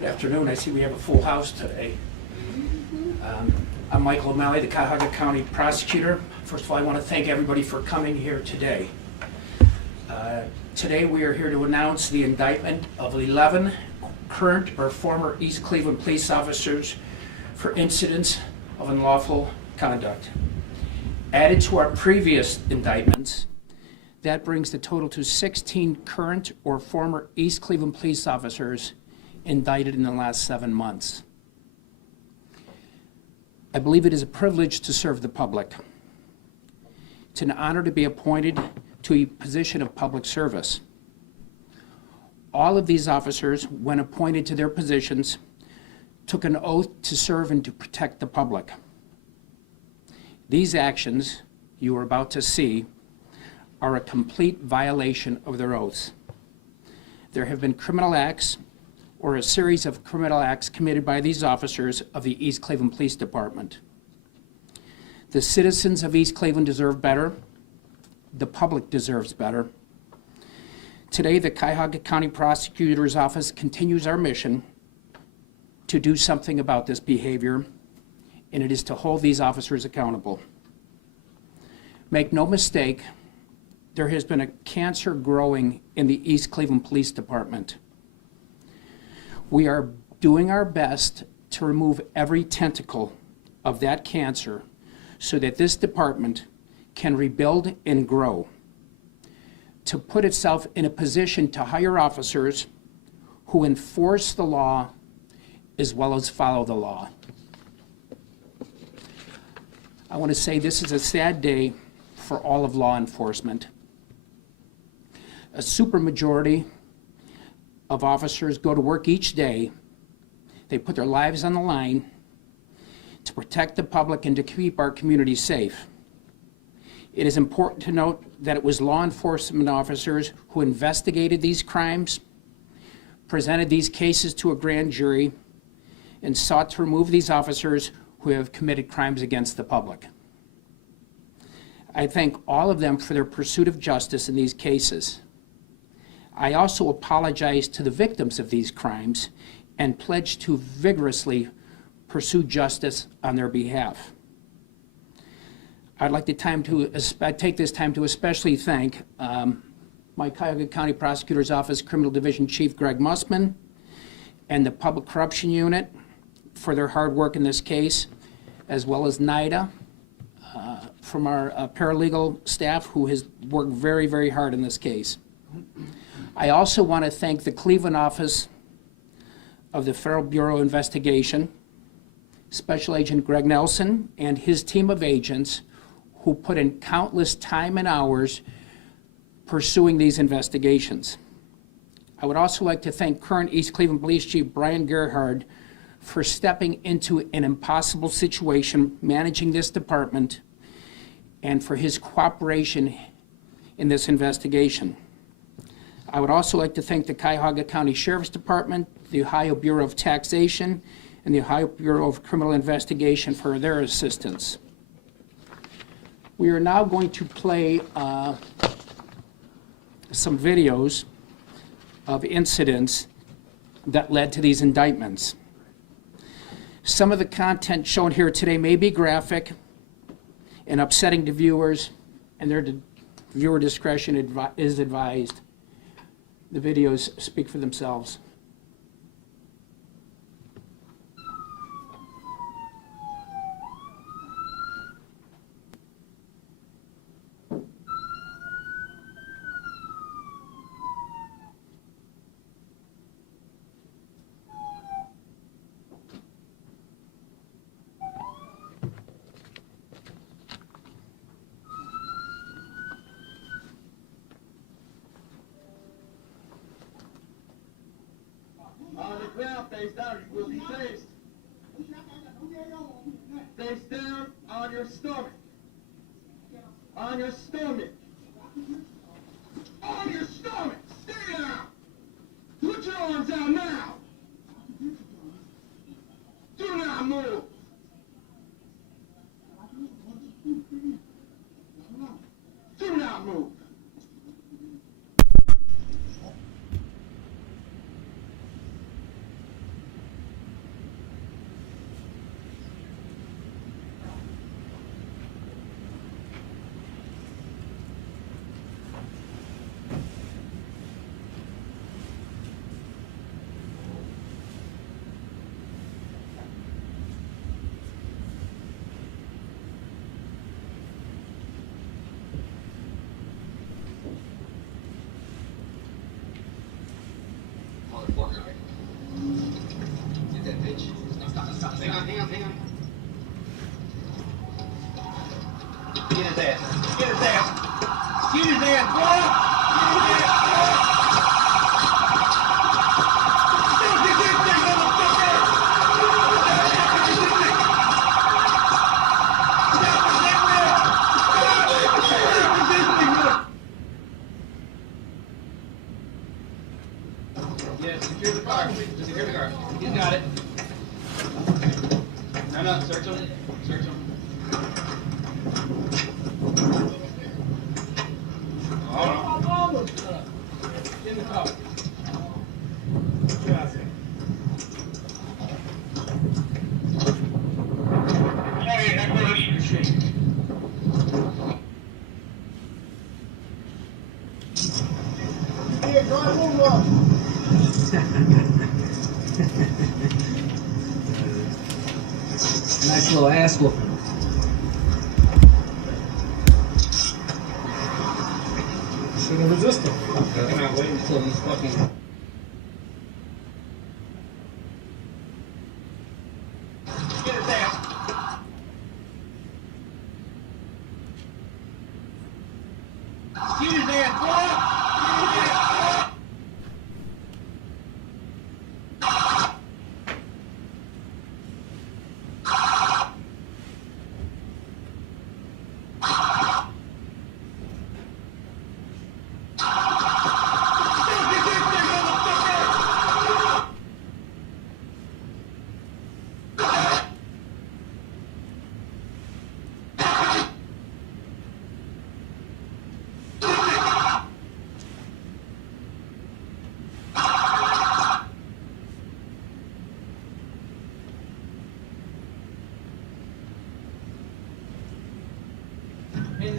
Good afternoon. I see we have a full house today. I'm Michael O'Malley, the Cuyahoga County Prosecutor. First of all, I want to thank everybody for coming here today. Today we are here to announce the indictment of 11 current or former East Cleveland police officers for incidents of unlawful conduct. Added to our previous indictments, that brings the total to 16 current or former East Cleveland police officers indicted in the last 7 months. I believe it is a privilege to serve the public. It's an honor to be appointed to a position of public service. All of these officers, when appointed to their positions, took an oath to serve and to protect the public. These actions you are about to see are a complete violation of their oaths. There have been criminal acts or a series of criminal acts committed by these officers of the East Cleveland Police Department. The citizens of East Cleveland deserve better. The public deserves better. Today, the Cuyahoga County Prosecutor's Office continues our mission to do something about this behavior, and it is to hold these officers accountable. Make no mistake, there has been a cancer growing in the East Cleveland Police Department. We are doing our best to remove every tentacle of that cancer so that this department can rebuild and grow, to put itself in a position to hire officers who enforce the law as well as follow the law. I want to say this is a sad day for all of law enforcement. A supermajority of officers go to work each day. They put their lives on the line to protect the public and to keep our community safe. It is important to note that it was law enforcement officers who investigated these crimes, presented these cases to a grand jury, and sought to remove these officers who have committed crimes against the public. I thank all of them for their pursuit of justice in these cases. I also apologize to the victims of these crimes and pledge to vigorously pursue justice on their behalf. I'd like to take this time to especially thank my Cuyahoga County Prosecutor's Office Criminal Division Chief Greg Mussman and the Public Corruption Unit for their hard work in this case, as well as NIDA from our paralegal staff who has worked very, very hard in this case. I also want to thank the Cleveland office of the Federal Bureau of Investigation, Special Agent Greg Nelson and his team of agents who put in countless time and hours pursuing these investigations. I would also like to thank current East Cleveland Police Chief Brian Gerhard for stepping into an impossible situation, managing this department, and for his cooperation in this investigation. I would also like to thank the Cuyahoga County Sheriff's Department, the Ohio Bureau of Taxation, and the Ohio Bureau of Criminal Investigation for their assistance. We are now going to play some videos of incidents that led to these indictments. Some of the content shown here today may be graphic and upsetting to viewers, and their viewer discretion is advised. The videos speak for themselves. On the ground, face down, you will be placed. Face down on your stomach. On your stomach. On your stomach. Stay down. Put your arms out now. Do not move. Do not. not move. Get his ass. Get his ass. Get his ass, boy. Get his ass, boy. Don't get this thing, motherfucker. Yes, secure the car. Secure the car. He's got it. No, search him. Search him. In the car. Nice little ass whooping. Should have resisted. I'm not waiting until he's fucking. Get his ass. Get his ass, boy. Get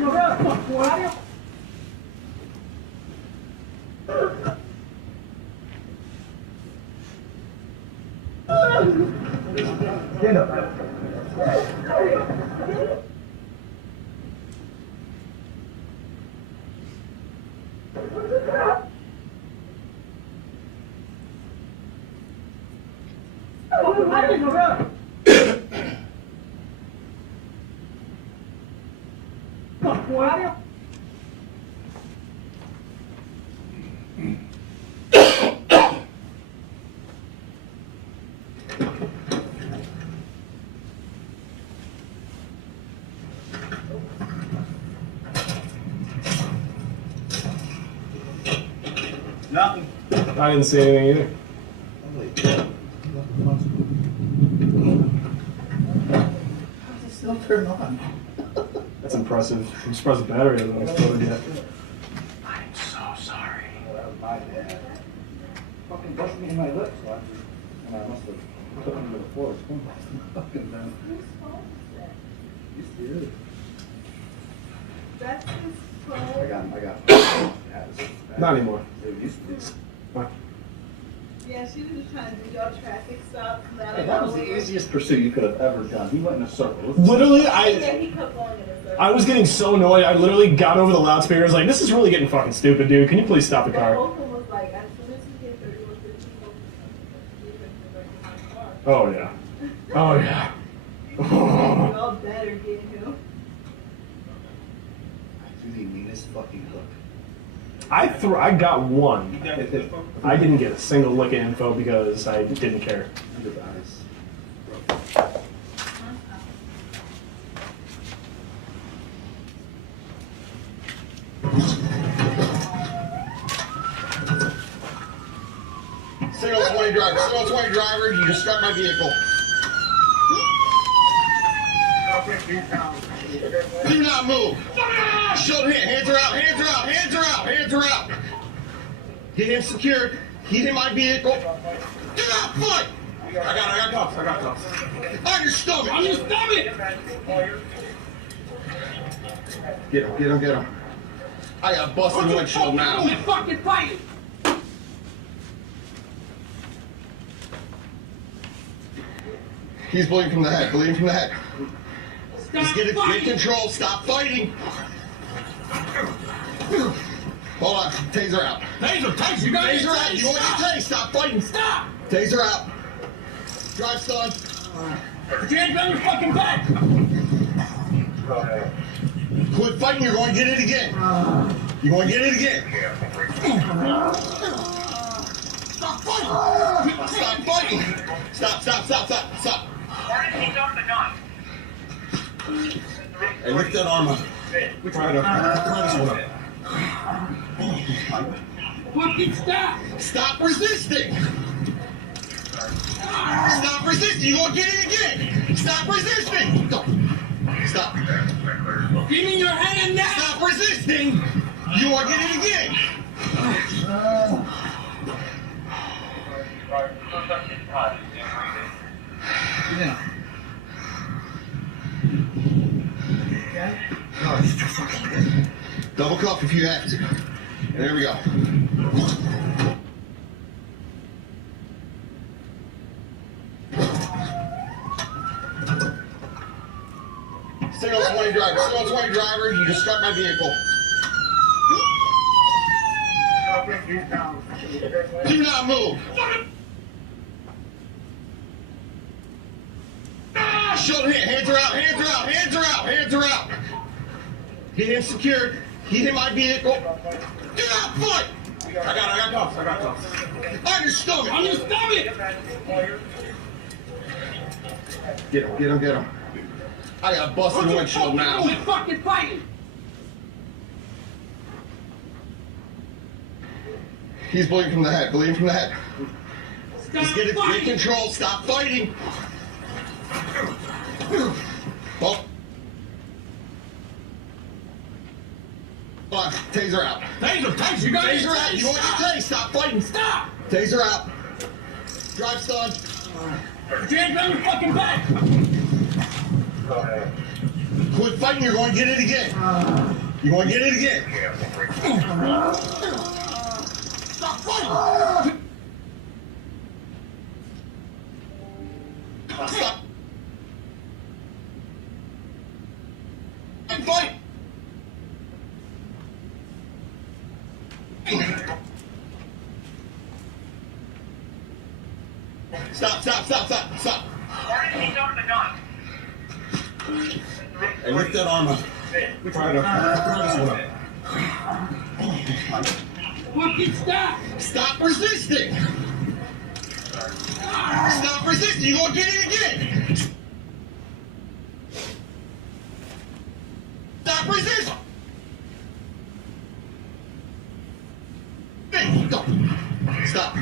his ass, boy. Nothing. I didn't see anything either. turn on. That's impressive. I'm surprised the battery hasn't exploded yet. I'm so sorry. That was my bad. Fucking busted me in my lips. And I must have took him to the floor. Fucking down. You scared? That's his I phone. got him. Not anymore. It used to be. Yeah, she was just trying to do your traffic stops. Hey, that was the easiest pursuit you could have ever done. He went in a circle. Literally, Yeah, I he kept going in a circle. was getting so annoyed. I literally got over the loudspeaker. I was like, "This is really getting fucking stupid, dude. Can you please stop the But car?" both of them was like, as soon as he hit 3115, Oh yeah. Oh yeah. y'all better get him. I threw the meanest fucking hook. I got one. I didn't get a single lick of info because I didn't care. Under the eyes. Signal 20 driver, signal 20 driver, you just struck my vehicle. Do not move. Show him, hands are out, hands are out, hands are out, hands are out. Get him secured, get in my vehicle. Do not fight. I got cuffs. On your stomach. On your stomach. Get him. I got a busted windshield now. You're fucking fighting! He's bleeding from the head, Stop Just get fighting! control, stop fighting. Hold on, taser out. Taser, you got Taser out, you want your taser, stop fighting. Stop! Taser out. Drive stun. Put your hands on your fucking back! Quit fighting, you're going to get it again. You're going to get it again. Stop fighting. Stop fighting. Stop. Hey, lift that arm up. Try this one up. Fucking stop! Stop resisting. Stop resisting. You're going to get it again. Stop resisting. Stop. Give me your hand now! Stop resisting. You want to get it again. Yeah. Double cuff if you have to. And there we go. Signal 20 driver, you just struck my vehicle. Do not move. Show him, hands are out. Get him secured, get in my vehicle. Do not fight. I got cuffs. On your stomach. Get him. I got a busted windshield now. You're fucking fighting! He's bleeding from the head, Stop Just get fighting! control, stop fighting. Oh. Hold on, taser out. Taser, you got Taser out, you want your taser, stop fighting. Stop! Taser out. Drive stun. Put your hands on your fucking back! Quit fighting, you're going to get it again. You're going to get it again. Stop fighting. Stop. Fight. Stop. Hey, lift that arm up. Try this one up. Fucking stop! Stop resisting. Stop resisting. You're going to get it again. Stop resisting. Stop.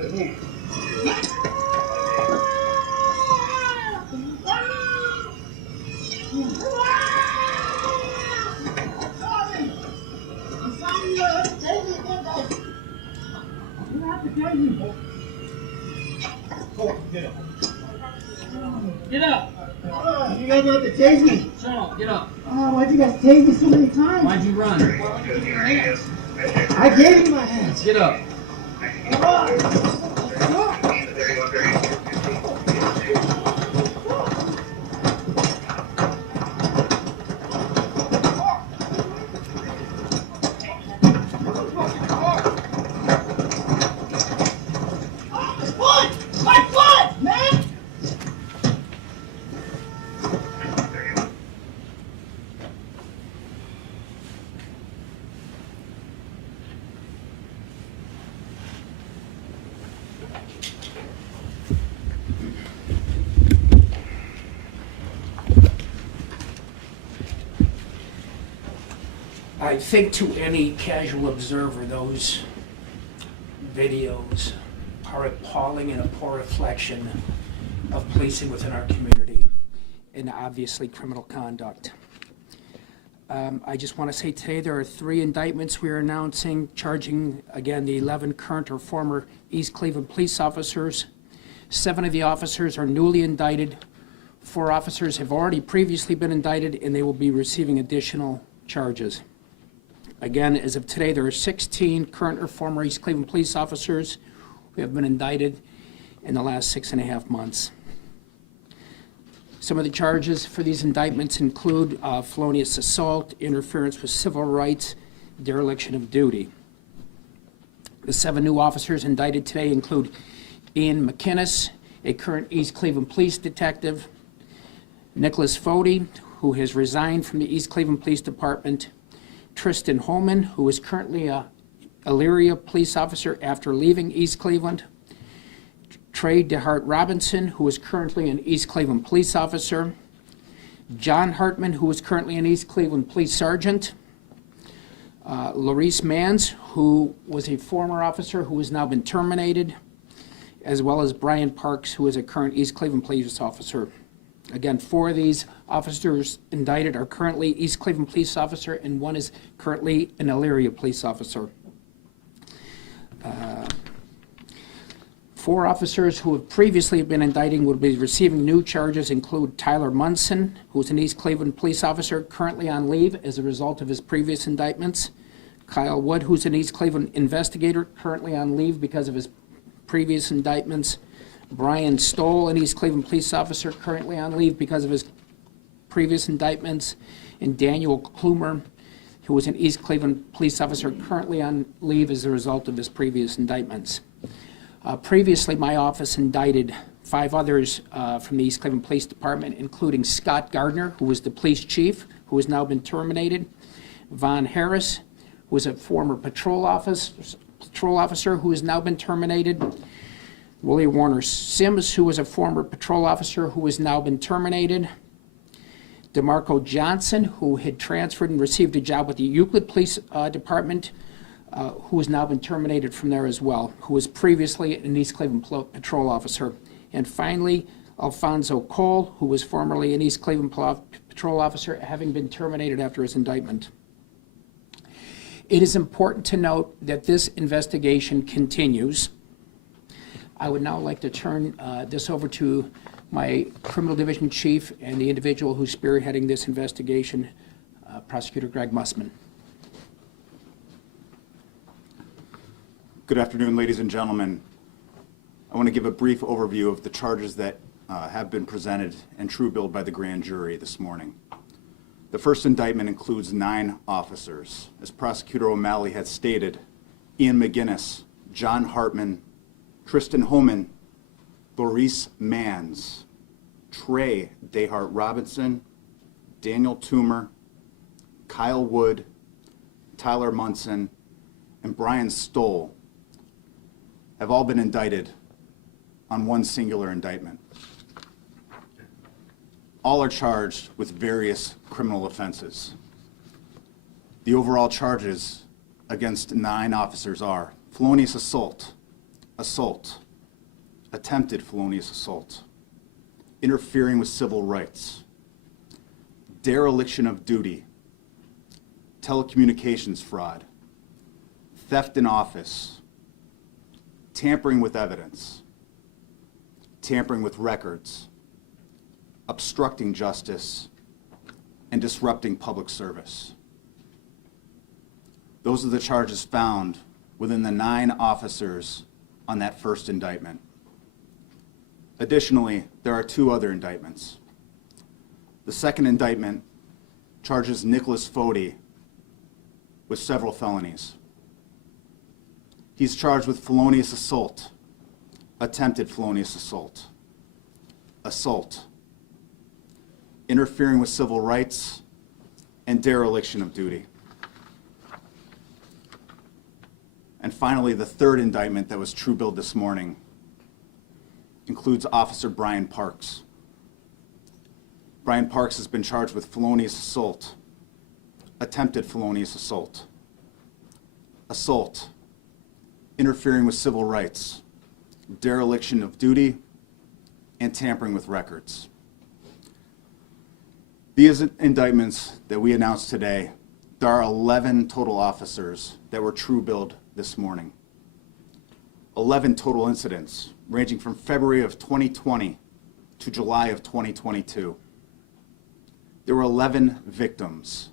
Get up! You guys have to tase me. No, get up. Oh, why'd you guys tase me so many times? Why'd you run? I gave you my hands. Get up. My foot, man! I think to any casual observer, those videos are appalling and a poor reflection of policing within our community and obviously criminal conduct. I just want to say today there are 3 indictments we are announcing charging, again, the 11 current or former East Cleveland police officers. 7 of the officers are newly indicted. 4 officers have already previously been indicted and they will be receiving additional charges. Again, as of today, there are 16 current or former East Cleveland police officers who have been indicted in the last 6.5 months. Some of the charges for these indictments include felonious assault, interference with civil rights, dereliction of duty. The 7 new officers indicted today include Ian McInnes, a current East Cleveland police detective, Nicholas Fody, who has resigned from the East Cleveland Police Department, Tristan Holman, who is currently a Elyria police officer after leaving East Cleveland, Trey DeHart Robinson, who is currently an East Cleveland police officer, John Hartman, who is currently an East Cleveland police sergeant, Laurice Mans, who was a former officer who has now been terminated, as well as Brian Parks, who is a current East Cleveland police officer. Again, 4 of these officers indicted are currently East Cleveland police officer, and 1 is currently an Elyria police officer. 4 officers who have previously been indicted will be receiving new charges include Tyler Munson, who is an East Cleveland police officer currently on leave as a result of his previous indictments, Kyle Wood, who's an East Cleveland investigator currently on leave because of his previous indictments, Brian Stoll, an East Cleveland police officer currently on leave because of his previous indictments, and Daniel Klumer, who was an East Cleveland police officer currently on leave as a result of his previous indictments. Previously, my office indicted 5 others from the East Cleveland Police Department, including Scott Gardner, who was the police chief, who has now been terminated, Von Harris, who was a former patrol officer who has now been terminated, Willie Warner Sims, who was a former patrol officer who has now been terminated, DeMarco Johnson, who had transferred and received a job with the Euclid Police Department, who has now been terminated from there as well, who was previously an East Cleveland patrol officer. And finally, Alfonso Cole, who was formerly an East Cleveland patrol officer, having been terminated after his indictment. It is important to note that this investigation continues. I would now like to turn this over to my criminal division chief and the individual who's spearheading this investigation, Prosecutor Greg Mussman. Good afternoon, ladies and gentlemen. I want to give a brief overview of the charges that have been presented and true billed by the grand jury this morning. The first indictment includes 9 officers. As Prosecutor O'Malley had stated, Ian McInnes, John Hartman, Tristan Holman, Laurice Mans, Trey DeHart Robinson, Daniel Toomer, Kyle Wood, Tyler Munson, and Brian Stoll have all been indicted on one singular indictment. All are charged with various criminal offenses. The overall charges against 9 officers are felonious assault, assault, attempted felonious assault, interfering with civil rights, dereliction of duty, telecommunications fraud, theft in office, tampering with evidence, tampering with records, obstructing justice, and disrupting public service. Those are the charges found within the 9 officers on that first indictment. Additionally, there are 2 other indictments. The second indictment charges Nicholas Fody with several felonies. He's charged with felonious assault, attempted felonious assault, assault, interfering with civil rights, and dereliction of duty. And finally, the third indictment that was true billed this morning includes Officer Brian Parks. Brian Parks has been charged with felonious assault, attempted felonious assault, assault, interfering with civil rights, dereliction of duty, and tampering with records. These indictments that we announced today, there are 11 total officers that were true billed this morning. 11 total incidents ranging from February of 2020 to July of 2022. There were 11 victims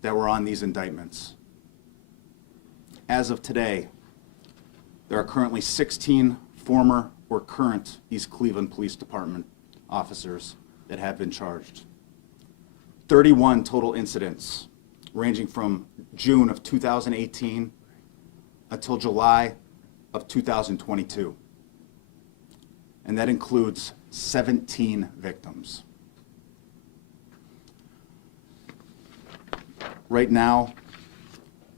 that were on these indictments. As of today, there are currently 16 former or current East Cleveland Police Department officers that have been charged. 31 total incidents ranging from June of 2018 until July of 2022. And that includes 17 victims. Right now,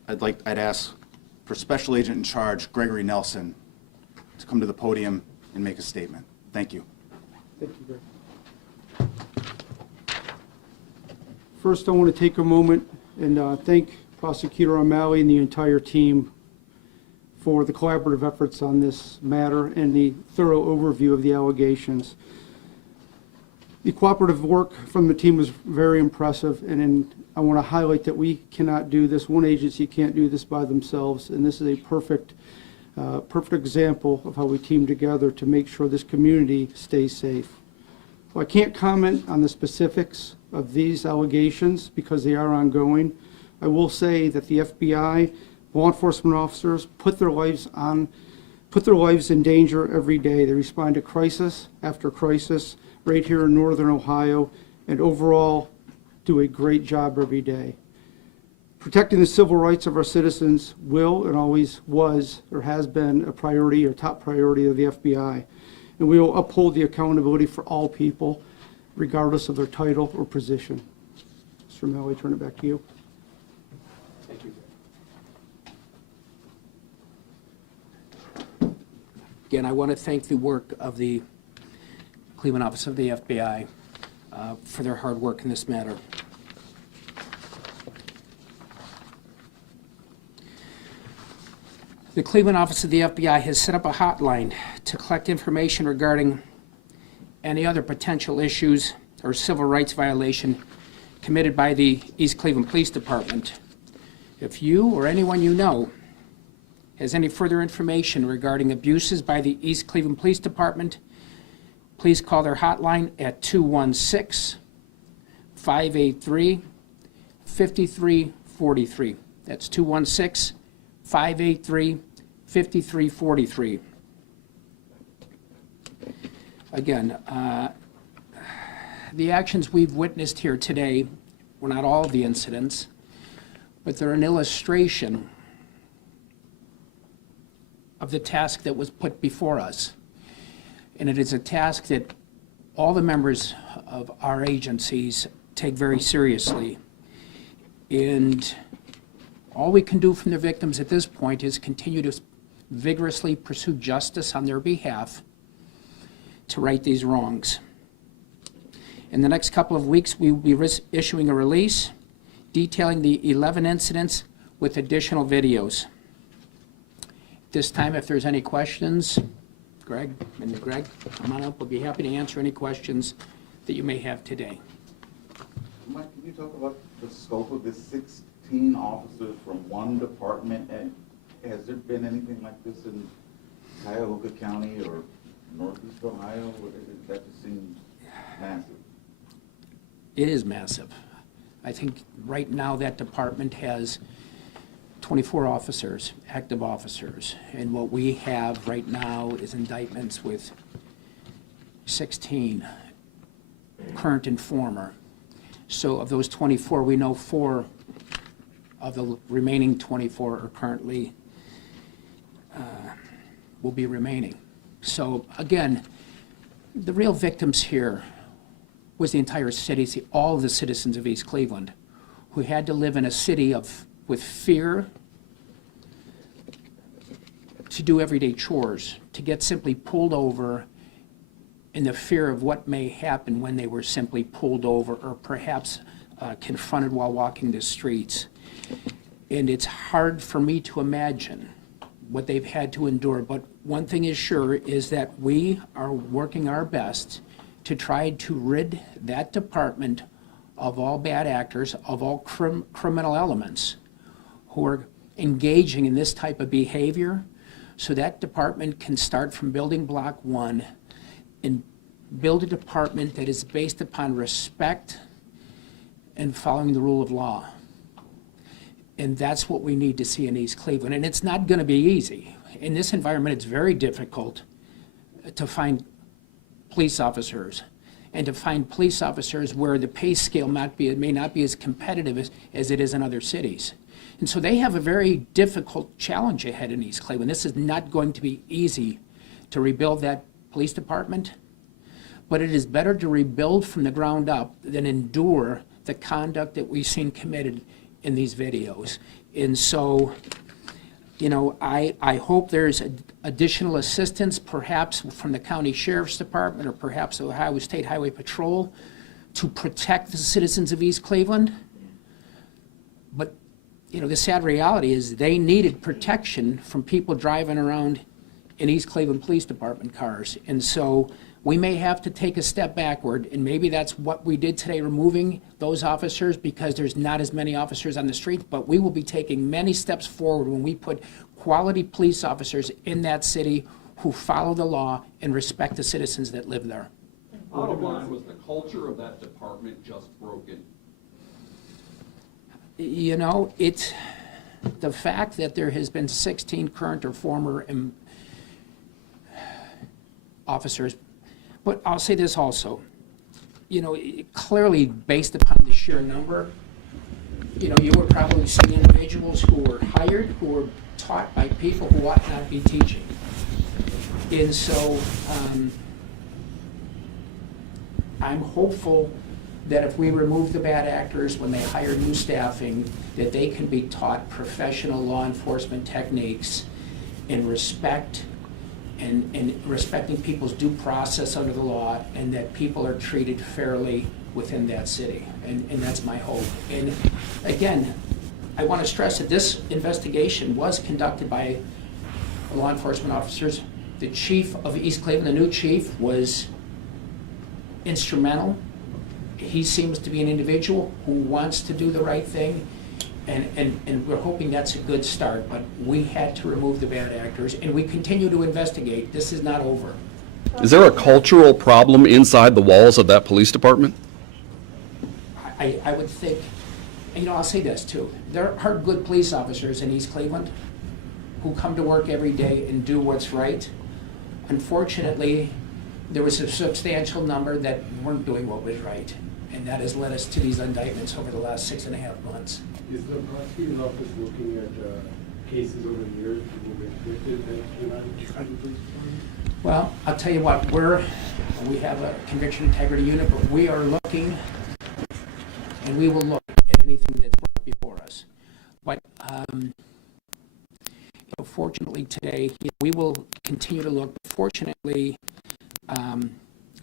I'd ask for Special Agent in Charge Gregory Nelson to come to the podium and make a statement. Thank you. Thank you, Greg. First, I want to take a moment and thank Prosecutor O'Malley and the entire team for the collaborative efforts on this matter and the thorough overview of the allegations. The cooperative work from the team was very impressive, and I want to highlight that we cannot do this. One agency can't do this by themselves, and this is a perfect example of how we team together to make sure this community stays safe. Well, I can't comment on the specifics of these allegations because they are ongoing. I will say that the FBI, law enforcement officers put their lives in danger every day. They respond to crisis after crisis right here in northern Ohio, and overall do a great job every day. Protecting the civil rights of our citizens will and always was or has been a priority or top priority of the FBI. And we will uphold the accountability for all people, regardless of their title or position. Mr. O'Malley, turn it back to you. Thank you. Again, I want to thank the work of the Cleveland Office of the FBI for their hard work in this matter. The Cleveland Office of the FBI has set up a hotline to collect information regarding any other potential issues or civil rights violation committed by the East Cleveland Police Department. If you or anyone you know has any further information regarding abuses by the East Cleveland Police Department, please call their hotline at 216-583-5343. That's 216-583-5343. Again, the actions we've witnessed here today were not all of the incidents, but they're an illustration of the task that was put before us. And it is a task that all the members of our agencies take very seriously. And all we can do from the victims at this point is continue to vigorously pursue justice on their behalf to right these wrongs. In the next couple of weeks, we will be issuing a release detailing the 11 incidents with additional videos. At this time, if there's any questions, Greg, come on up. We'll be happy to answer any questions that you may have today. Mike, can you talk about the scope of the 16 officers from one department? And has there been anything like this in Cuyahoga County or Northeast Ohio? That just seems massive. It is massive. I think right now that department has 24 officers, active officers. And what we have right now is indictments with 16, current and former. So of those 24, we know 4 of the remaining 24 are currently, will be remaining. So again, the real victims here was the entire city, all the citizens of East Cleveland, who had to live in a city with fear to do everyday chores, to get simply pulled over, in the fear of what may happen when they were simply pulled over or perhaps confronted while walking the streets. And it's hard for me to imagine what they've had to endure, but one thing is sure is that we are working our best to try to rid that department of all bad actors, of all criminal elements who are engaging in this type of behavior, so that department can start from building block 1 and build a department that is based upon respect and following the rule of law. And that's what we need to see in East Cleveland. And it's not going to be easy. In this environment, it's very difficult to find police officers, and to find police officers where the pay scale may not be as competitive as it is in other cities. And so they have a very difficult challenge ahead in East Cleveland. This is not going to be easy to rebuild that police department, but it is better to rebuild from the ground up than endure the conduct that we've seen committed in these videos. And so, you know, I hope there's additional assistance, perhaps from the county sheriff's department or perhaps the Ohio State Highway Patrol, to protect the citizens of East Cleveland. But, you know, the sad reality is they needed protection from people driving around in East Cleveland Police Department cars. And so we may have to take a step backward, and maybe that's what we did today, removing those officers because there's not as many officers on the street, but we will be taking many steps forward when we put quality police officers in that city who follow the law and respect the citizens that live there. Bottom line, was the culture of that department just broken? You know, it's the fact that there has been 16 current or former officers. But I'll say this also, you know, clearly based upon the sheer number, you know, you were probably seeing individuals who were hired, who were taught by people who ought not be teaching. And so I'm hopeful that if we remove the bad actors when they hire new staffing, that they can be taught professional law enforcement techniques and respect and respecting people's due process under the law, and that people are treated fairly within that city. And that's my hope. And again, I want to stress that this investigation was conducted by law enforcement officers. The chief of East Cleveland, the new chief, was instrumental. He seems to be an individual who wants to do the right thing. And we're hoping that's a good start, but we had to remove the bad actors, and we continue to investigate. This is not over. Is there a cultural problem inside the walls of that police department? I would think, you know, I'll say this too. There are good police officers in East Cleveland who come to work every day and do what's right. Unfortunately, there was a substantial number that weren't doing what was right, and that has led us to these indictments over the last 6.5 months. Is the prosecutor's office looking at cases over the years people get convicted that came out of the police department? Well, I'll tell you what, we have a conviction integrity unit, but we are looking, and we will look at anything that's brought before us. But you know, fortunately today, we will continue to look. Fortunately,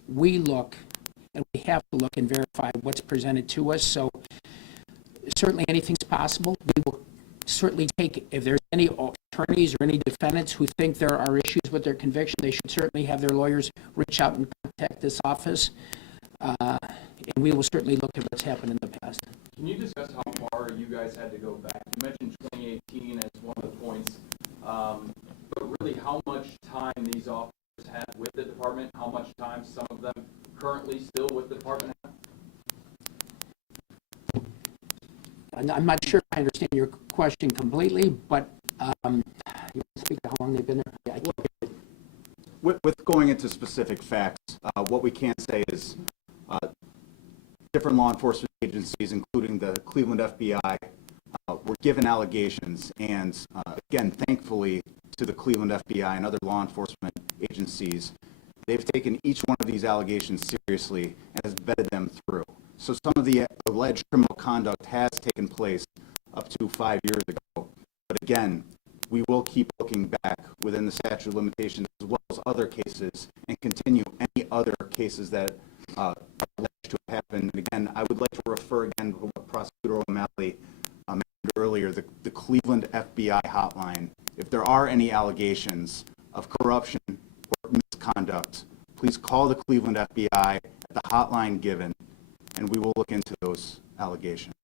we look, and we have to look and verify what's presented to us. So certainly anything's possible. We will certainly take, if there's any attorneys or any defendants who think there are issues with their conviction, they should certainly have their lawyers reach out and contact this office. And we will certainly look at what's happened in the past. Can you discuss how far you guys had to go back? You mentioned 2018 as one of the points, but really how much time these officers had with the department, how much time some of them currently still with the department have? I'm not sure I understand your question completely, but you speak to how long they've been there? I can't get it. With going into specific facts, what we can say is different law enforcement agencies, including the Cleveland FBI, were given allegations, and again, thankfully to the Cleveland FBI and other law enforcement agencies, they've taken each one of these allegations seriously and has vetted them through. So some of the alleged criminal conduct has taken place up to 5 years ago, but again, we will keep looking back within the statute of limitations as well as other cases and continue any other cases that are alleged to have happened. And again, I would like to refer again to what Prosecutor O'Malley mentioned earlier, the Cleveland FBI hotline. If there are any allegations of corruption or misconduct, please call the Cleveland FBI at the hotline given, and we will look into those allegations.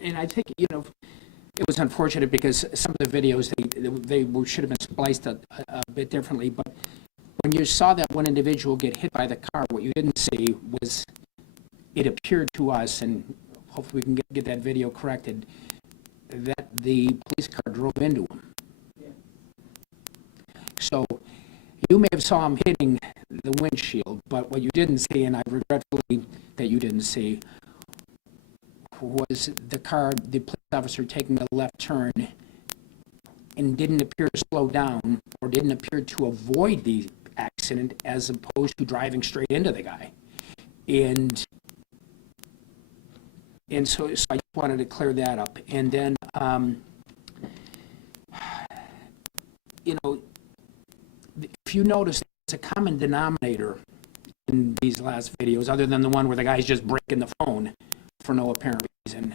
And I think, you know, it was unfortunate because some of the videos, they should have been spliced a bit differently, but when you saw that one individual get hit by the car, what you didn't see was, it appeared to us, and hopefully we can get that video corrected, that the police car drove into him. Yeah. So you may have saw him hitting the windshield, but what you didn't see, and I regretfully that you didn't see, was the police officer taking a left turn and didn't appear to slow down or didn't appear to avoid the accident as opposed to driving straight into the guy. And so I just wanted to clear that up. And then, you know, if you notice, it's a common denominator in these last videos, other than the one where the guy's just breaking the phone for no apparent reason,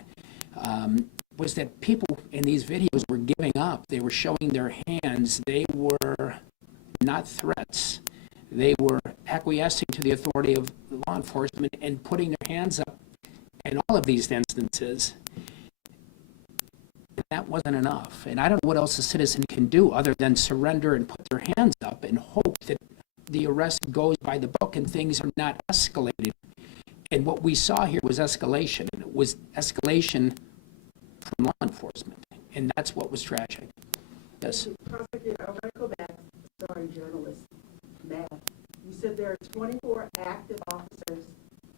was that people in these videos were giving up. They were showing their hands. They were not threats. They were acquiescing to the authority of law enforcement and putting their hands up in all of these instances. And that wasn't enough. And I don't know what else a citizen can do other than surrender and put their hands up and hope that the arrest goes by the book and things are not escalated. And what we saw here was escalation, and it was escalation from law enforcement, and that's what was tragic. Yes? Prosecutor, I want to go back, sorry, journalist, Matt. You said there are 24 active officers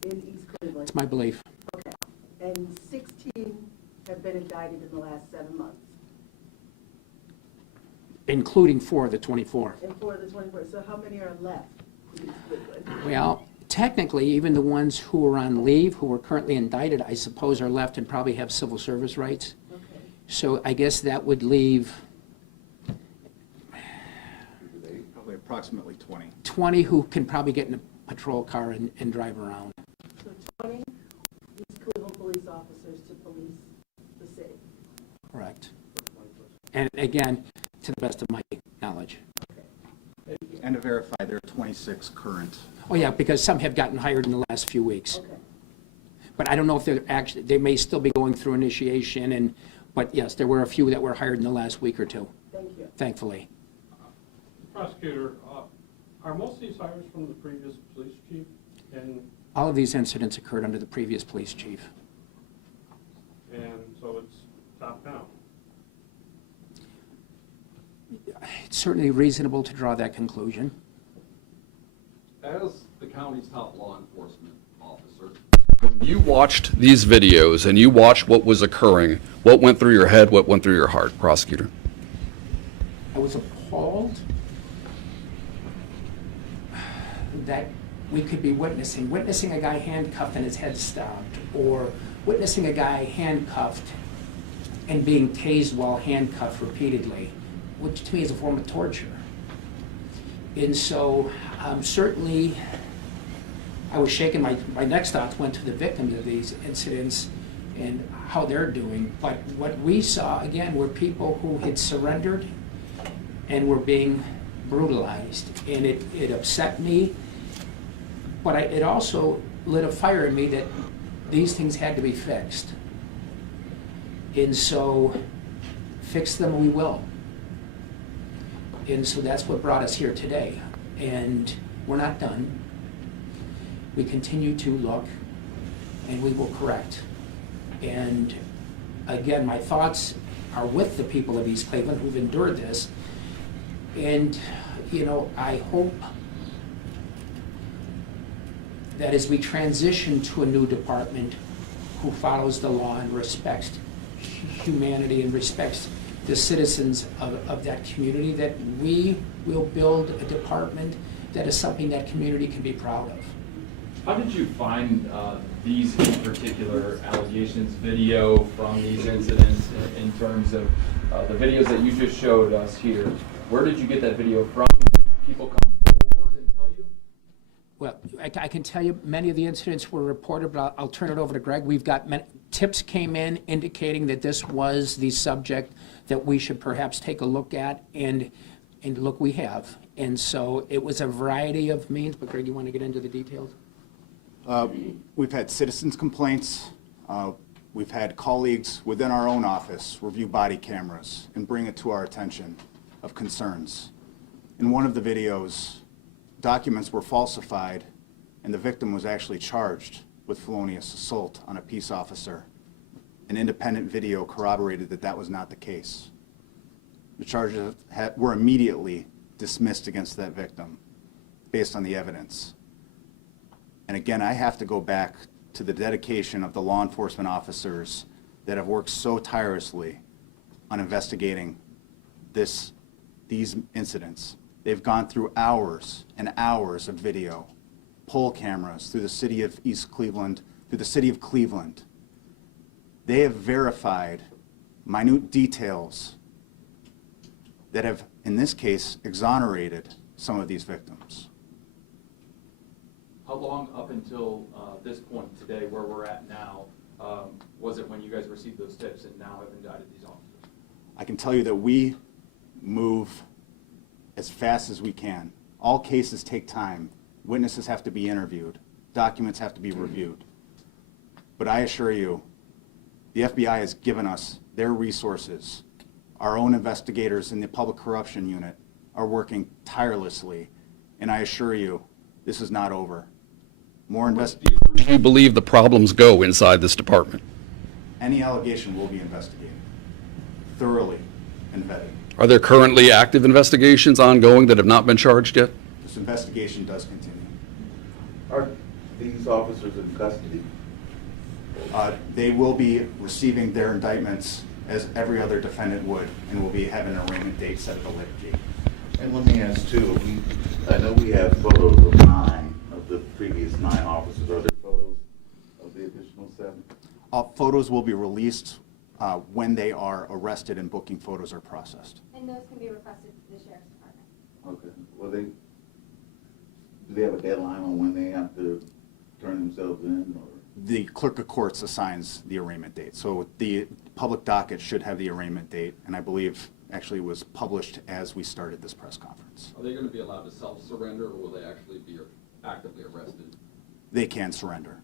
in East Cleveland. That's my belief. Okay. And 16 have been indicted in the last 7 months. Including 4 of the 24. And 4 of the 24. So how many are left in East Cleveland? Well, technically, even the ones who are on leave, who are currently indicted, I suppose are left and probably have civil service rights. Okay. So I guess that would leave Probably approximately 20. 20 who can probably get in a patrol car and drive around. So 20 East Cleveland police officers to police the city. Correct. And again, to the best of my knowledge. And to verify, there are 26 current. Oh yeah, because some have gotten hired in the last few weeks. Okay. But I don't know if they're actually, they may still be going through initiation, but yes, there were a few that were hired in the last week or two. Thank you. Thankfully. Prosecutor, are most of these hires from the previous police chief? And All of these incidents occurred under the previous police chief. so it's top down? It's certainly reasonable to draw that conclusion. As the county's top law enforcement officer, when you watched these videos and you watched what was occurring, what went through your head, what went through your heart, Prosecutor? I was appalled that we could be witnessing a guy handcuffed and his head stopped, or witnessing a guy handcuffed and being tased while handcuffed repeatedly, which to me is a form of torture. And so certainly I was shaken. My next thoughts went to the victims of these incidents and how they're doing, but what we saw, again, were people who had surrendered and were being brutalized, and it upset me, but it also lit a fire in me that these things had to be fixed. And so, fix them we will. And so that's what brought us here today. And we're not done. We continue to look, and we will correct. And again, my thoughts are with the people of East Cleveland who've endured this. And, you know, I hope that as we transition to a new department who follows the law and respects humanity and respects the citizens of that community, that we will build a department that is something that community can be proud of. How did you find these in particular allegations, video from these incidents in terms of the videos that you just showed us here? Where did you get that video from? Did people come forward and tell you? Well, I can tell you many of the incidents were reported, but I'll turn it over to Greg. We've got tips came in indicating that this was the subject that we should perhaps take a look at, and look, we have. And so it was a variety of means, but Greg, you want to get into the details? We've had citizens' complaints. We've had colleagues within our own office review body cameras and bring it to our attention of concerns. In one of the videos, documents were falsified, and the victim was actually charged with felonious assault on a peace officer. An independent video corroborated that that was not the case. The charges were immediately dismissed against that victim based on the evidence. And again, I have to go back to the dedication of the law enforcement officers that have worked so tirelessly on investigating these incidents. They've gone through hours and hours of video, poll cameras through the city of East Cleveland, through the city of Cleveland. They have verified minute details that have, in this case, exonerated some of these victims. How long up until this point today, where we're at now, was it when you guys received those tips and now have indicted these officers? I can tell you that we move as fast as we can. All cases take time. Witnesses have to be interviewed. Documents have to be reviewed. But I assure you, the FBI has given us their resources. Our own investigators in the Public Corruption Unit are working tirelessly, and I assure you, this is not over. More Do you believe the problems go inside this department? Any allegation will be investigated, thoroughly and vetted. Are there currently active investigations ongoing that have not been charged yet? This investigation does continue. Are these officers in custody? They will be receiving their indictments as every other defendant would, and will be having an arraignment date set at a later date. And let me ask too, I know we have photos of 9 of the previous 9 officers. Are there photos of the additional 7? Photos will be released when they are arrested and booking photos are processed. And those can be requested to the Sheriff's Department. Okay. Well, do they have a deadline on when they have to turn themselves in? Or? The clerk of courts assigns the arraignment date. So the public docket should have the arraignment date, and I believe actually it was published as we started this press conference. Are they going to be allowed to self-surrender, or will they actually be actively arrested? They can surrender.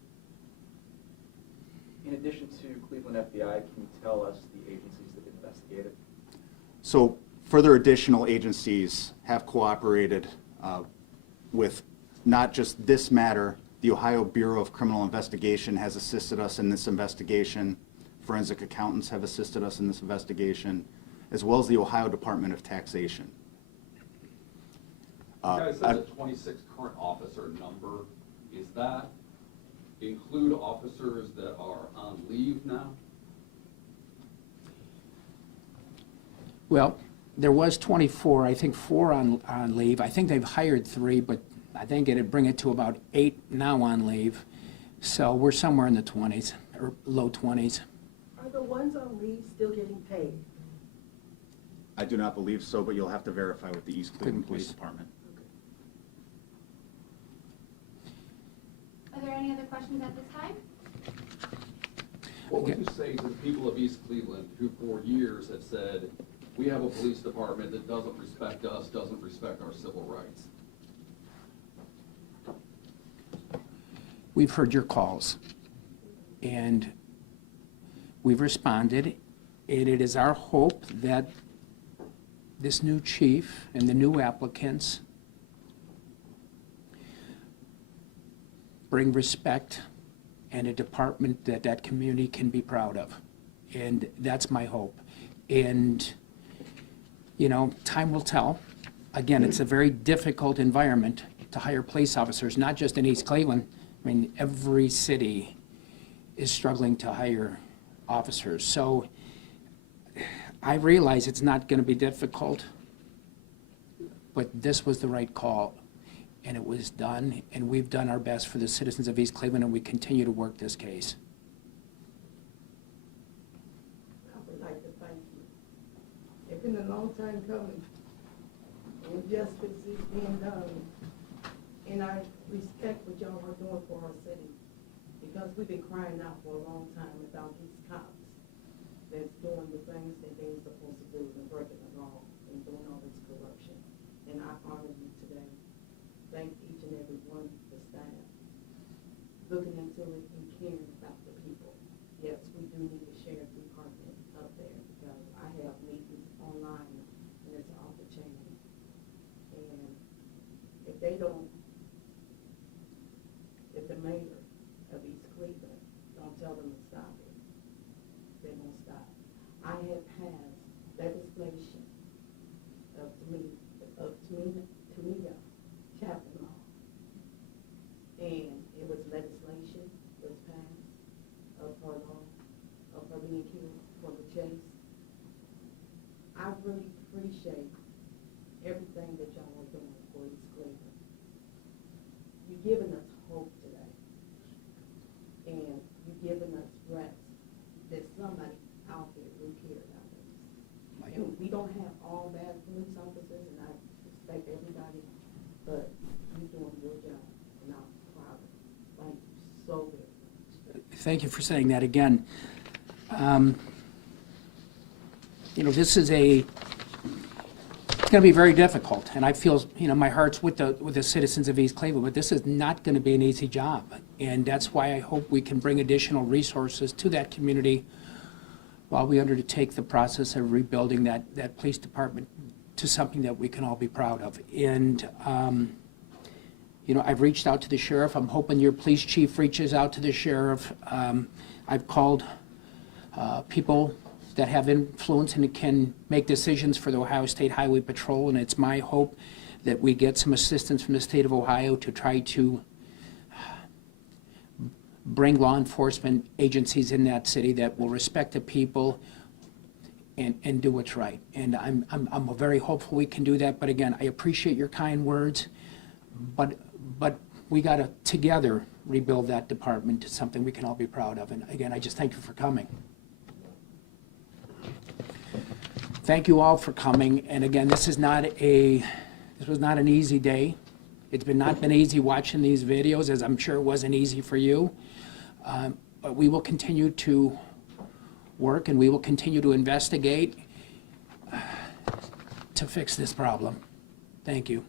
In addition to Cleveland FBI, can you tell us the agencies that investigated? So further additional agencies have cooperated with not just this matter. The Ohio Bureau of Criminal Investigation has assisted us in this investigation. Forensic accountants have assisted us in this investigation, as well as the Ohio Department of Taxation. You guys said the 26 current officer number. Is that include officers that are on leave now? Well, there was 24, I think 4 on leave. I think they've hired 3, but I think it'd bring it to about 8 now on leave. So we're somewhere in the 20s, or low 20s. Are the ones on leave still getting paid? I do not believe so, but you'll have to verify with the East Cleveland Police Department. Are there any other questions at this time? What would you say to the people of East Cleveland who for years have said, we have a police department that doesn't respect us, doesn't respect our civil rights? We've heard your calls, and we've responded, and it is our hope that this new chief and the new applicants bring respect and a department that that community can be proud of. And that's my hope. And, you know, time will tell. Again, it's a very difficult environment to hire police officers, not just in East Cleveland. I mean, every city is struggling to hire officers. So I realize it's not going to be difficult, but this was the right call, and it was done, and we've done our best for the citizens of East Cleveland, and we continue to work this case. I would like to thank you. It's been a long time coming, and justice is being done. And I respect what y'all are doing for our city, because we've been crying out for a long time about these cops that's doing the things that they ain't supposed to do and breaking the law and doing all this corruption. And I honor you today. Thank each and every one of the staff looking into it and caring about the people. Yes, we do need a sheriff department up there, because I have meetings online and it's off the chain. And if they don't, if the mayor of East Cleveland don't tell them to stop it, they won't stop. I have passed legislation of Tunica chapter law, and it was legislation was passed of her law, of her being killed for the chase. I really appreciate everything that y'all are doing for East Cleveland. You're giving us hope today, and you're giving us rest. There's somebody out there who cares about us. And we don't have all bad police officers, and I respect everybody, but you're doing your job, and I'm proud of you. Thank you so very much. Thank you for saying that again. You know, this is it's going to be very difficult, and I feel, you know, my heart's with the citizens of East Cleveland, but this is not going to be an easy job, and that's why I hope we can bring additional resources to that community while we undertake the process of rebuilding that police department to something that we can all be proud of. And, you know, I've reached out to the sheriff. I'm hoping your police chief reaches out to the sheriff. I've called people that have influence and can make decisions for the Ohio State Highway Patrol, and it's my hope that we get some assistance from the state of Ohio to try to bring law enforcement agencies in that city that will respect the people and do what's right. And I'm very hopeful we can do that. But again, I appreciate your kind words, but we got to together rebuild that department to something we can all be proud of. And again, I just thank you for coming. Thank you all for coming. And again, this was not an easy day. It's not been easy watching these videos, as I'm sure it wasn't easy for you. But we will continue to work, and we will continue to investigate to fix this problem. Thank you.